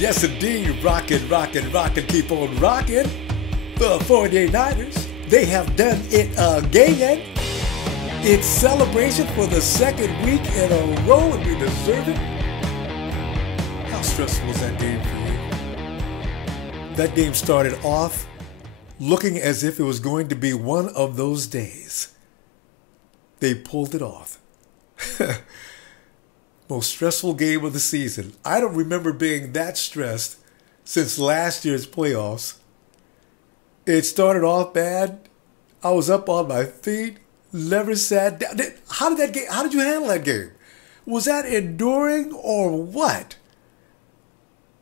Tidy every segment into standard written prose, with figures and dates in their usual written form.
Yes, indeed. Rockin', rockin', rockin', keep on rockin'. The 49ers, they have done it again. It's celebration for the second week in a row, and we deserve it. How stressful was that game for you? That game started off looking as if it was going to be one of those days. They pulled it off. Most stressful game of the season. I don't remember being that stressed since last year's playoffs. It started off bad. I was up on my feet, never sat down. How did you handle that game? Was that enduring or what?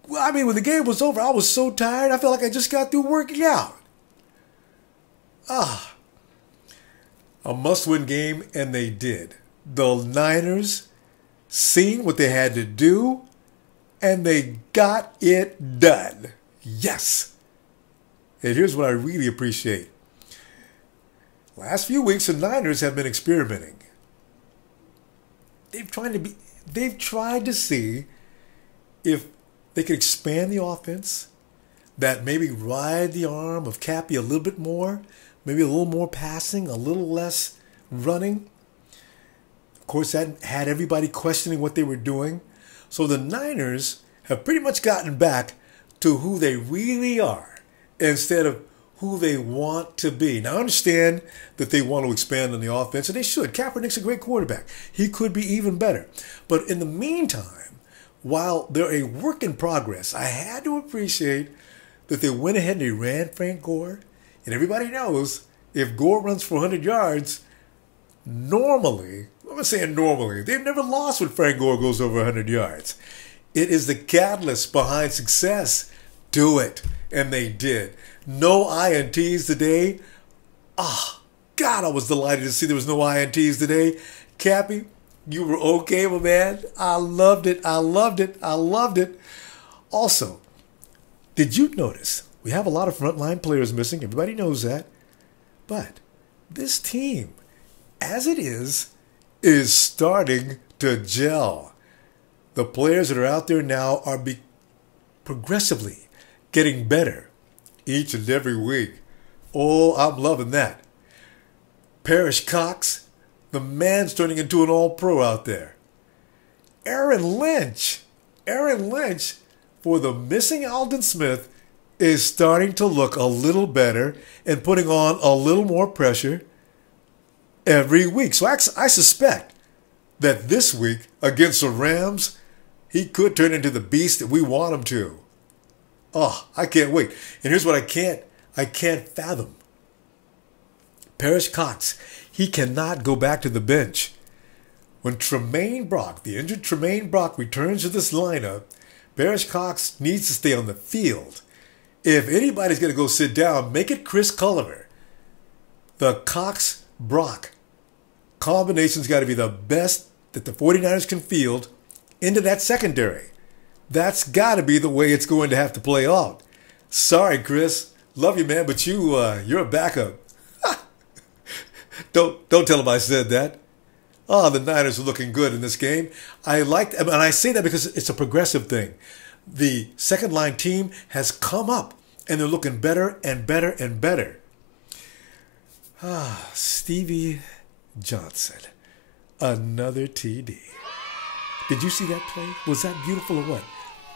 Well, I mean, when the game was over, I was so tired, I felt like I just got through working out. A must-win game, and they did. The Niners seen what they had to do, and they got it done. Yes. And here's what I really appreciate. Last few weeks, the Niners have been experimenting. They've tried to see if they could expand the offense, that maybe ride the arm of Cappy a little bit more, maybe a little more passing, a little less running. Of course, that had everybody questioning what they were doing. So the Niners have pretty much gotten back to who they really are instead of who they want to be. Now, I understand that they want to expand on the offense, and they should. Kaepernick's a great quarterback. He could be even better. But in the meantime, while they're a work in progress, I had to appreciate that they went ahead and they ran Frank Gore. And everybody knows if Gore runs for 100 yards, normally, I'm not saying normally, they've never lost when Frank Gore goes over 100 yards. It is the catalyst behind success. Do it. And they did. No INTs today. God, I was delighted to see there was no INTs today. Cappy, you were okay, my man. I loved it. I loved it. I loved it. Also, did you notice we have a lot of frontline players missing? Everybody knows that. But this team, as it is starting to gel. The players that are out there now are progressively getting better each and every week. Oh, I'm loving that. Parrish Cox, the man's turning into an all-pro out there. Aaron Lynch, for the missing Aldon Smith, is starting to look a little better and putting on a little more pressure every week. So I suspect that this week against the Rams, he could turn into the beast that we want him to. I can't wait. And here's what I can't fathom. Parrish Cox, he cannot go back to the bench. When Tremaine Brock, the injured Tremaine Brock, returns to this lineup, Parrish Cox needs to stay on the field. If anybody's going to go sit down, make it Chris Culliver. The Cox-Brock combination's got to be the best that the 49ers can field into that secondary. That's got to be the way it's going to have to play out. Sorry, Chris. Love you, man, but you're a backup. Don't tell him I said that. The Niners are looking good in this game. And I say that because it's a progressive thing. The second line team has come up, and they're looking better and better and better. Stevie Johnson, another TD. Did you see that play? Was that beautiful or what?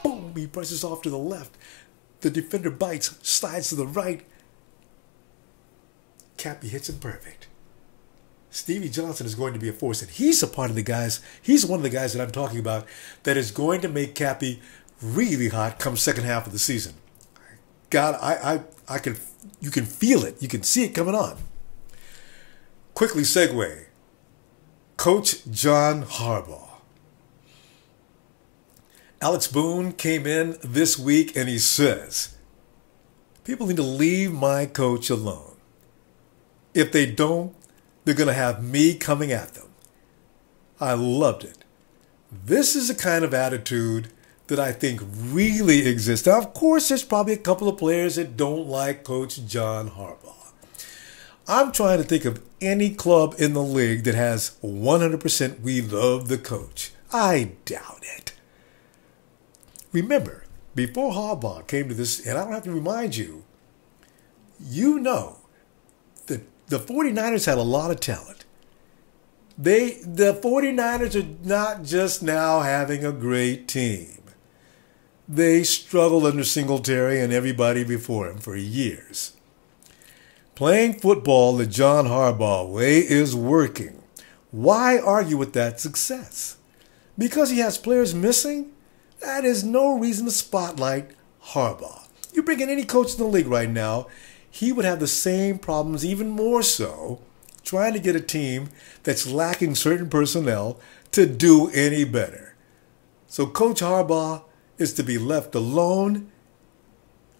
Boom, he presses off to the left. The defender bites, slides to the right. Cappy hits him perfect. Stevie Johnson is going to be a force, and he's one of the guys that I'm talking about that is going to make Cappy really hot come second half of the season. God, you can feel it. You can see it coming on. Quickly segue. Coach John Harbaugh. Alex Boone came in this week and he says, people need to leave my coach alone. If they don't, they're going to have me coming at them. I loved it. This is the kind of attitude that I think really exists. Now, of course, there's probably a couple of players that don't like Coach John Harbaugh. I'm trying to think of any club in the league that has 100% we love the coach. I doubt it. Remember, before Harbaugh came to this, and I don't have to remind you, you know that the 49ers had a lot of talent. The 49ers are not just now having a great team. They struggled under Singletary and everybody before him for years. Playing football the John Harbaugh way is working. Why argue with that success? Because he has players missing? That is no reason to spotlight Harbaugh. You bring in any coach in the league right now, he would have the same problems, even more so, trying to get a team that's lacking certain personnel to do any better. So Coach Harbaugh is to be left alone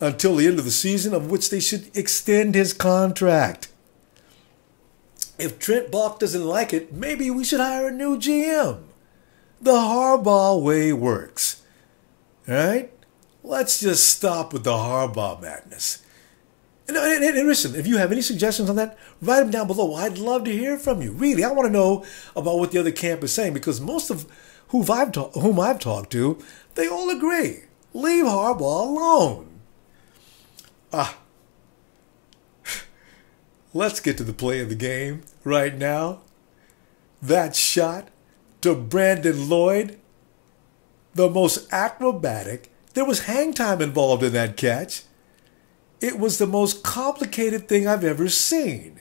until the end of the season, of which they should extend his contract. If Trent Baalke doesn't like it, maybe we should hire a new GM. The Harbaugh way works. All right? Let's just stop with the Harbaugh madness. And listen, if you have any suggestions on that, write them down below. I'd love to hear from you. Really, I want to know about what the other camp is saying, because most of whom I've talked to, they all agree. Leave Harbaugh alone. Let's get to the play of the game right now. That shot to Brandon Lloyd, the most acrobatic. There was hang time involved in that catch. It was the most complicated thing I've ever seen.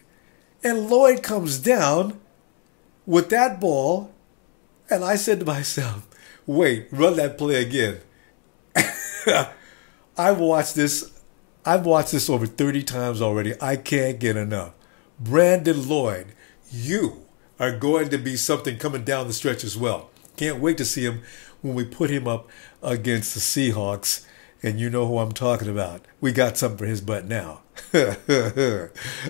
And Lloyd comes down with that ball, and I said to myself, wait, run that play again. I've watched this over 30 times already. I can't get enough. Brandon Lloyd, you are going to be something coming down the stretch as well. Can't wait to see him when we put him up against the Seahawks. And you know who I'm talking about. We got something for his butt now.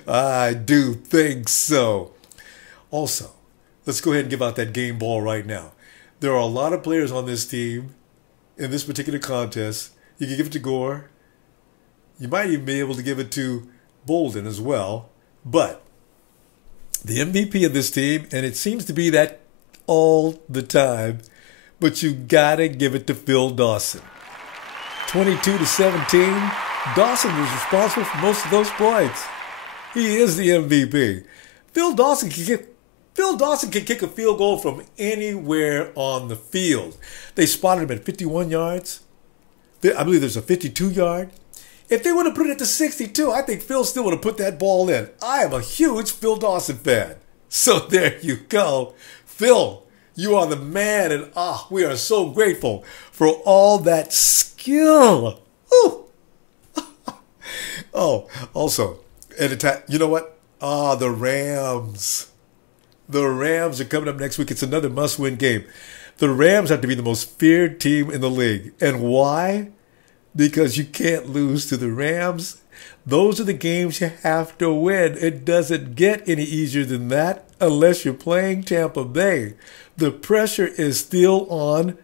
I do think so. Also, let's go ahead and give out that game ball right now. There are a lot of players on this team in this particular contest. You can give it to Gore. You might even be able to give it to Bolden as well. But the MVP of this team, and it seems to be that all the time, but you gotta give it to Phil Dawson. 22-17. Dawson was responsible for most of those points. He is the MVP. Phil Dawson can kick a field goal from anywhere on the field. They spotted him at 51 yards. I believe there's a 52-yard. If they would have put it to 62, I think Phil still would have put that ball in. I am a huge Phil Dawson fan. So there you go. Phil, you are the man, and we are so grateful for all that skill. Ooh. Also, you know what? The Rams. The Rams are coming up next week. It's another must-win game. The Rams have to be the most feared team in the league. And why? Because you can't lose to the Rams. Those are the games you have to win. It doesn't get any easier than that unless you're playing Tampa Bay. The pressure is still on.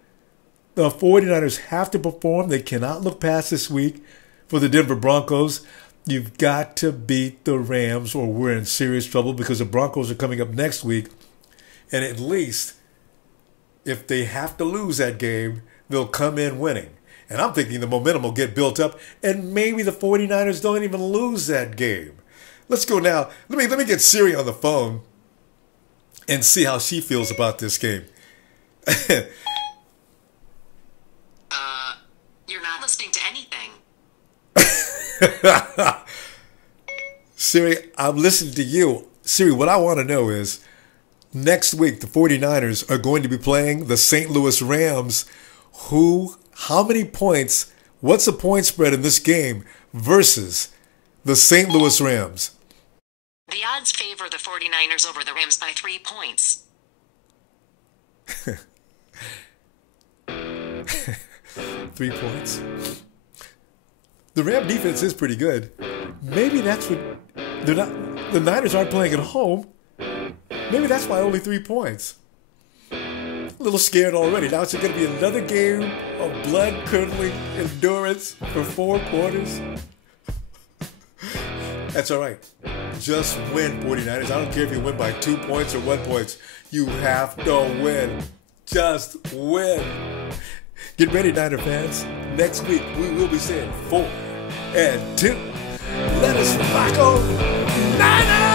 The 49ers have to perform. They cannot look past this week for the Denver Broncos. You've got to beat the Rams or we're in serious trouble, because the Broncos are coming up next week. And at least if they have to lose that game, they'll come in winning. And I'm thinking the momentum will get built up, and maybe the 49ers don't even lose that game. Let's go now. Let me get Siri on the phone and see how she feels about this game. You're not listening to anything. Siri, I'm listening to you. Siri, what I want to know is, next week the 49ers are going to be playing the St. Louis Rams. How many points, what's the point spread in this game versus the St. Louis Rams? The odds favor the 49ers over the Rams by 3 points. 3 points? The Ram defense is pretty good. Maybe that's what the Niners aren't playing at home. Maybe that's why only 3 points. A little scared already. Now it's going to be another game of blood-curdling endurance for 4 quarters. That's all right. Just win, 49ers. I don't care if you win by 2 points or 1 point. You have to win. Just win. Get ready, Niner fans. Next week, we will be saying 4 and 2. Let us rock on, Niners!